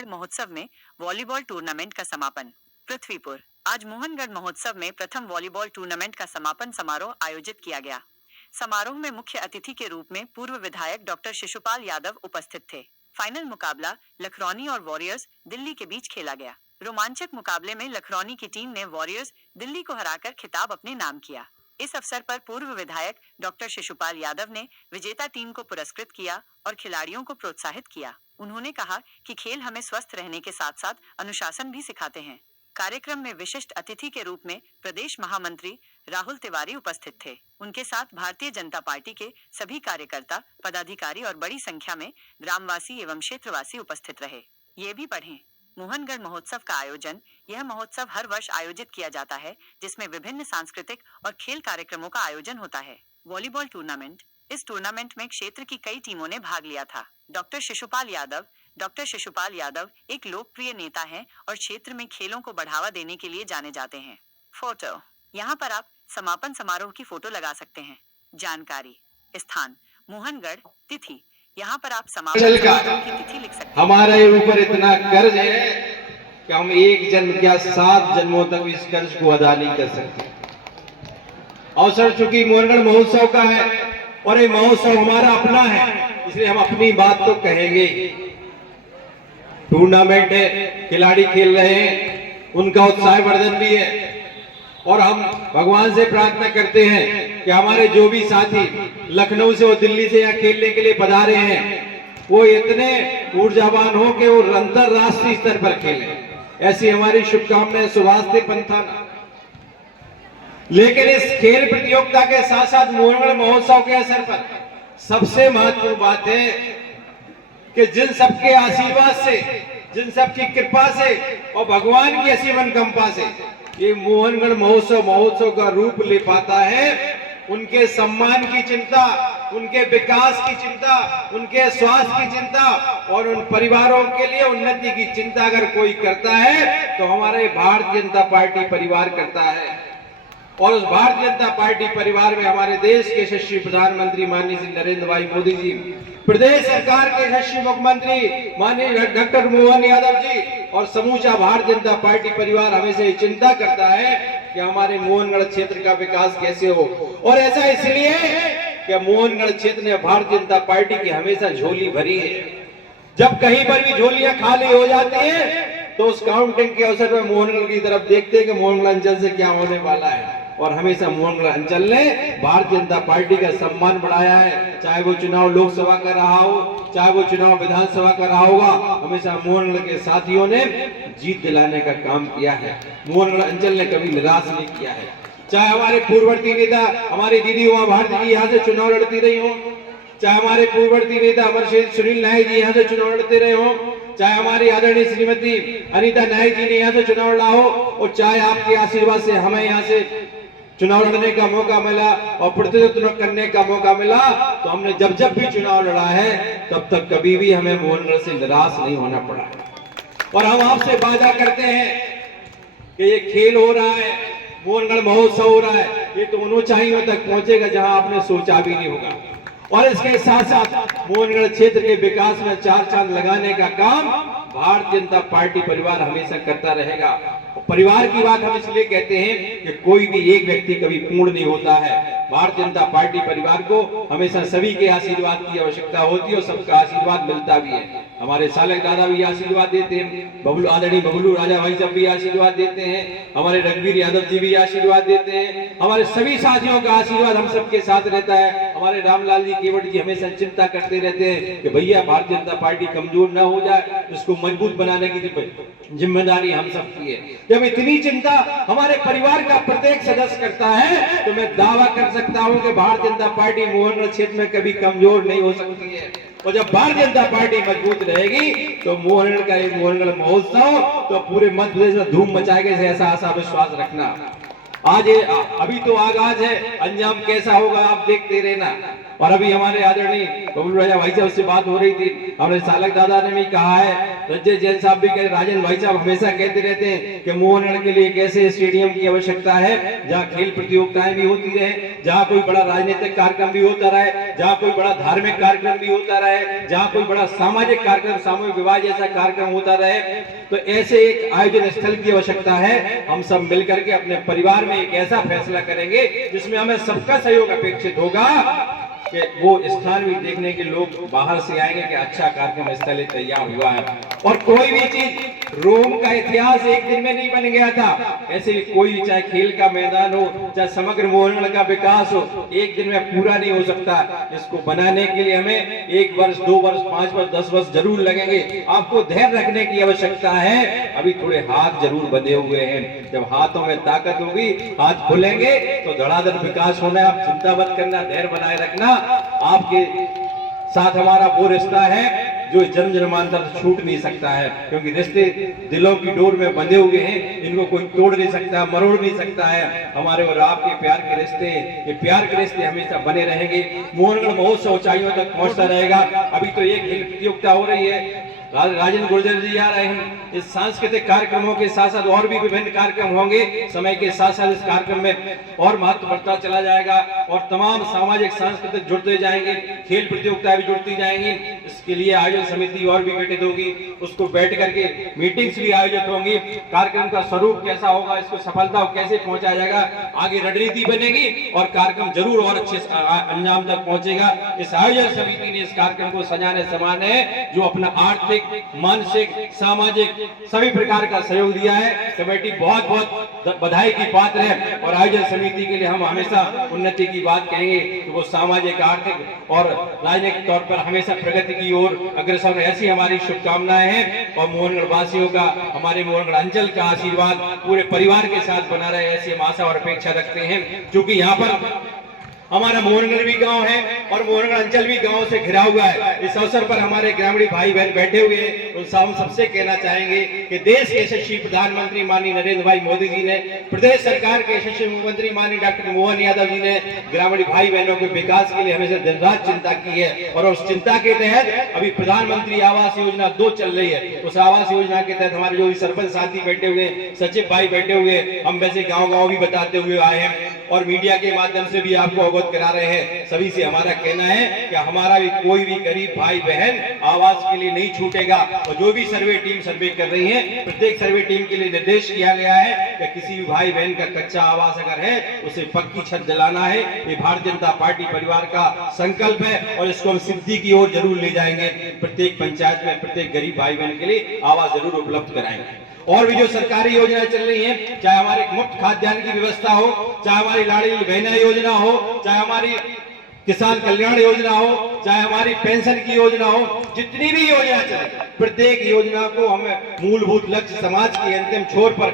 मोहनगढ़ महोत्सव में volleyball tournament का समापन। पृथ्वीपुर। आज मोहनगढ़ महोत्सव में प्रथम वॉलीबॉल टूर्नामेंट का समापन समारोह आयोजित किया गया। समारोह में मुख्य अतिथि के रूप में पूर्व विधायक डॉक्टर शिशुपाल यादव उपस्थित थे। फाइनल मुकाबला लखरौनी और वॉरियर्स दिल्ली के बीच खेला गया। रोमांचक मुकाबले में लखरौनी की टीम ने वॉरियर्स दिल्ली को हराकर खिताब अपने नाम किया। इस अवसर पर पूर्व विधायक डॉक्टर शिशुपाल यादव ने विजेता टीम को पुरस्कृत किया और खिलाड़ियों को प्रोत्साहित किया। उन्होंने कहा कि खेल हमें स्वस्थ रहने के साथ साथ अनुशासन भी सिखाते हैं। कार्यक्रम में विशिष्ट अतिथि के रूप में प्रदेश महामंत्री राहुल तिवारी उपस्थित थे। उनके साथ भारतीय जनता पार्टी के सभी कार्यकर्ता, पदाधिकारी और बड़ी संख्या में ग्रामवासी एवं क्षेत्रवासी उपस्थित रहे। ये भी पढ़ें। मोहनगढ़ महोत्सव का आयोजन। यह महोत्सव हर वर्ष आयोजित किया जाता है, जिसमें विभिन्न सांस्कृतिक और खेल कार्यक्रमों का आयोजन होता है। Volleyball tournament. इस टूर्नामेंट में क्षेत्र की कई टीमों ने भाग लिया था। डॉक्टर शिशुपाल यादव एक लोकप्रिय नेता हैं और क्षेत्र में खेलों को बढ़ावा देने के लिए जाने जाते हैं। फोटो। यहाँ पर आप समापन समारोह की फोटो लगा सकते हैं। जानकारी। स्थान मोहनगढ़। तिथि यहाँ पर आप समापन समारोह की तिथि लिख सकते हैं। हमारे ऊपर इतना कर्ज है कि हम एक जन्म क्या 7 जन्मों तक इस कर्ज को अदा नहीं कर सकते। अवसर चूंकि मोहनगढ़ महोत्सव का है और ये महोत्सव हमारा अपना है, इसलिए हम अपनी बात तो कहेंगे। टूर्नामेंट है, खिलाड़ी खेल रहे हैं, उनका उत्साहवर्धन भी है और हम भगवान से प्रार्थना करते हैं कि हमारे जो भी साथी लखनऊ से और दिल्ली से यहाँ खेलने के लिए पधारे हैं, वो इतने ऊर्जावान हो कि वो अंतरराष्ट्रीय स्तर पर खेलें। ऐसी हमारी शुभकामनाएं सुभाष पंथाना। लेकिन इस खेल प्रतियोगिता के साथ साथ मोहनगढ़ महोत्सव के असर पर सबसे महत्वपूर्ण बात है कि जिन सबके आशीर्वाद से, जिन सबकी कृपा से और भगवान की असीम अनुकंपा से ये मोहनगढ़ महोत्सव का रूप ले पाता है, उनके सम्मान की चिंता, उनके विकास की चिंता, उनके स्वास्थ्य की चिंता और उन परिवारों के लिए उन्नति की चिंता अगर कोई करता है तो हमारे भारतीय जनता पार्टी परिवार करता है। और उस भारतीय जनता पार्टी परिवार में हमारे देश के यशस्वी प्रधानमंत्री माननीय श्री नरेंद्र भाई मोदी जी, प्रदेश सरकार के यशस्वी मुख्यमंत्री माननीय डॉक्टर मोहन यादव जी और समूचा भारतीय जनता पार्टी परिवार हमेशा ये चिंता करता है कि हमारे मोहनगढ़ क्षेत्र का विकास कैसे हो। और ऐसा इसलिए कि मोहनगढ़ क्षेत्र ने भारतीय जनता पार्टी की हमेशा झोली भरी है। जब कहीं पर भी झोलियां खाली हो जाती है तो उस काउंटिंग के अवसर पर मोहनगढ़ की तरफ देखते हैं कि मोहनगढ़ अंचल से क्या होने वाला है। और हमेशा मोहनगढ़ अंचल ने भारतीय जनता पार्टी का सम्मान बढ़ाया है। चाहे वो चुनाव लोकसभा का रहा हो, चाहे वो चुनाव विधानसभा का रहा होगा, हमेशा मोहनगढ़ के साथियों ने जीत दिलाने का काम किया है। मोहनगढ़ अंचल ने कभी निराश नहीं किया है। चाहे हमारे पूर्ववर्ती नेता हमारी दीदी उमा भारती जी यहाँ से चुनाव लड़ती रही हो, चाहे हमारे पूर्ववर्ती नेता अमर सुनील नायक जी यहाँ से चुनाव लड़ते रहे हो, चाहे हमारी आदरणीय श्रीमती अनीता नायक जी ने यहाँ से चुनाव लड़ा हो, और चाहे आपके आशीर्वाद से हमें यहाँ से चुनाव लड़ने का मौका मिला और प्रतिनिधित्व करने का मौका मिला, तो हमने जब जब भी चुनाव लड़ा है तब तक कभी भी हमें मोहनगढ़ से निराश नहीं होना पड़ा है। और हम आपसे वादा करते हैं कि ये खेल हो रहा है, मोहनगढ़ महोत्सव हो रहा है, ये तो उन ऊंचाइयों तक पहुंचेगा जहां आपने सोचा भी नहीं होगा। और इसके साथ साथ मोहनगढ़ क्षेत्र के विकास में 4 चांद लगाने का काम भारतीय जनता पार्टी परिवार हमेशा करता रहेगा। परिवार की बात हम इसलिए कहते हैं कि कोई भी एक व्यक्ति कभी पूर्ण नहीं होता है। भारतीय जनता पार्टी परिवार को हमेशा सभी के आशीर्वाद की आवश्यकता होती है और सबका आशीर्वाद मिलता भी है। हमारे सालक दादा भी आशीर्वाद देते हैं, आदरणीय बबलू राजा भाई साहब भी आशीर्वाद देते हैं, हमारे रघुवीर यादव जी भी आशीर्वाद देते हैं, हमारे सभी साथियों का आशीर्वाद हम सबके साथ रहता है। हमारे रामलाल जी केवट जी हमेशा चिंता करते रहते हैं कि भैया भारतीय जनता पार्टी कमजोर न हो जाए, उसको मजबूत बनाने की जिम्मेदारी हम सबकी है। जब इतनी चिंता हमारे परिवार का प्रत्येक सदस्य करता है तो मैं दावा कर सकता हूं कि भारतीय जनता पार्टी मोहनगढ़ क्षेत्र में कभी कमजोर नहीं हो सकती है। और जब भारतीय जनता पार्टी मजबूत रहेगी तो मोहनगढ़ का एक मोहनगढ़ महोत्सव तो पूरे मध्य प्रदेश में धूम मचाएगा, ऐसा आशा विश्वास रखना। आज अभी तो आगाज है, अंजाम कैसा होगा आप देखते रहना। और अभी हमारे आदरणीय बबलू राजा भाई साहब से बात हो रही थी, हमारे सालक दादा ने भी कहा है, रंजय जैन साहब भी कह, राजन भाई साहब हमेशा कहते रहते हैं कि मोहनगढ़ के लिए एक ऐसे स्टेडियम की आवश्यकता है जहां खेल प्रतियोगिताएं भी होती रहे, जहां कोई बड़ा राजनीतिक कार्यक्रम भी होता रहे, जहां कोई बड़ा धार्मिक कार्यक्रम भी होता रहे, जहां कोई बड़ा सामाजिक कार्यक्रम, सामूहिक विवाह जैसा कार्यक्रम होता रहे। तो ऐसे एक आयोजन स्थल की आवश्यकता है। हम सब मिलकर के अपने परिवार में एक ऐसा फैसला करेंगे जिसमें हमें सबका सहयोग अपेक्षित होगा कि वो स्थान भी देखने के लोग बाहर से आएंगे कि अच्छा कार्यक्रम स्थल तैयार हुआ है। और कोई भी चीज रोम का इतिहास एक दिन में नहीं बन गया था, ऐसे ही कोई भी, चाहे खेल का मैदान हो, चाहे समग्र मोहनगढ़ का विकास हो, एक दिन में पूरा नहीं हो सकता। इसको बनाने के लिए हमें 1 वर्ष, 2 वर्ष, 5 वर्ष, 10 वर्ष जरूर लगेंगे। आपको धैर्य रखने की आवश्यकता है। अभी थोड़े हाथ जरूर बंधे हुए हैं, जब हाथों में ताकत होगी, हाथ खुलेंगे तो धड़ाधड़ विकास होना है। आप चिंता मत करना, धैर्य बनाए रखना। आपके साथ हमारा वो रिश्ता है जो जन्म जन्मांतर छूट नहीं सकता है, क्योंकि रिश्ते दिलों की डोर में बंधे हुए हैं, इनको कोई तोड़ नहीं सकता, मरोड़ नहीं सकता है। हमारे और आपके प्यार के रिश्ते, ये प्यार के रिश्ते हमेशा बने रहेंगे। मोहनगढ़ बहुत सी ऊंचाइयों तक पहुंचता रहेगा। अभी तो एक खेल प्रतियोगिता हो रही है, राजन गुर्जर जी आ रहे हैं। इस सांस्कृतिक कार्यक्रमों के साथ साथ और भी विभिन्न कार्यक्रम होंगे। समय के साथ साथ इस कार्यक्रम में और महत्व बढ़ता चला जाएगा और तमाम सामाजिक सांस्कृतिक जुड़ते जाएंगे, खेल प्रतियोगिताएं भी जुड़ती जाएंगी। इसके लिए आयोजन समिति और भी गठित होगी, उसको बैठ करके मीटिंग्स भी आयोजित होंगी। कार्यक्रम का स्वरूप कैसा होगा, इसको सफलता कैसे पहुंचाया जाएगा, आगे रणनीति बनेगी और कार्यक्रम जरूर और अच्छे अंजाम तक पहुंचेगा। इस आयोजन समिति ने इस कार्यक्रम को सजाने संवारने जो अपना आर्थिक, मानसिक, सामाजिक सभी प्रकार का सहयोग दिया है, कमेटी बहुत बहुत बधाई की पात्र है। और आयोजन समिति के लिए हम हमेशा उन्नति की बात कहेंगे कि वो सामाजिक, आर्थिक और राजनीतिक तौर पर हमेशा प्रगति की ओर अग्रसर, ऐसी हमारी शुभकामनाएं हैं। और मोहनगढ़ वासियों का, हमारे मोहनगढ़ अंचल का आशीर्वाद पूरे परिवार के साथ बना रहे, ऐसी हम आशा और अपेक्षा रखते हैं। क्योंकि यहाँ पर हमारा मोहनगढ़ भी गांव है और मोहनगढ़ अंचल भी गांव से घिरा हुआ है। इस अवसर पर हमारे ग्रामीण भाई बहन बैठे हुए हैं, उन हम सबसे कहना चाहेंगे कि देश के यशस्वी प्रधानमंत्री माननीय नरेंद्र भाई मोदी जी ने, प्रदेश सरकार के यशस्वी मुख्यमंत्री माननीय डॉक्टर मोहन यादव जी ने ग्रामीण भाई बहनों के विकास के लिए हमेशा दिन रात चिंता की है। और उस चिंता के तहत अभी प्रधानमंत्री आवास योजना 2 चल रही है। उस आवास योजना के तहत हमारे जो भी सरपंच साथी बैठे हुए, सचिव भाई बैठे हुए, हम वैसे गाँव भी बताते हुए आए हैं और मीडिया के माध्यम से भी आपको अवगत करा रहे हैं। सभी से हमारा कहना है कि हमारा भी कोई भी गरीब भाई बहन आवास के लिए नहीं छूटेगा। और जो भी सर्वे टीम सर्वे कर रही है, प्रत्येक सर्वे टीम के लिए निर्देश किया गया है कि किसी भी भाई बहन का कच्चा आवास अगर है, उसे पक्की छत दिलाना है। ये भारतीय जनता पार्टी परिवार का संकल्प है और इसको हम सिद्धि की ओर जरूर ले जाएंगे। प्रत्येक पंचायत में प्रत्येक गरीब भाई बहन के लिए आवास जरूर उपलब्ध कराएंगे। और भी जो सरकारी योजनाएं चल रही हैं, चाहे हमारे मुफ्त खाद्यान्न की व्यवस्था हो, चाहे हमारी लाडली बहना योजना हो, चाहे हमारी किसान कल्याण योजना हो, चाहे हमारी पेंशन की योजना हो, जितनी भी योजना चले, प्रत्येक योजना को हमें मूलभूत लक्ष्य समाज के अंतिम छोर पर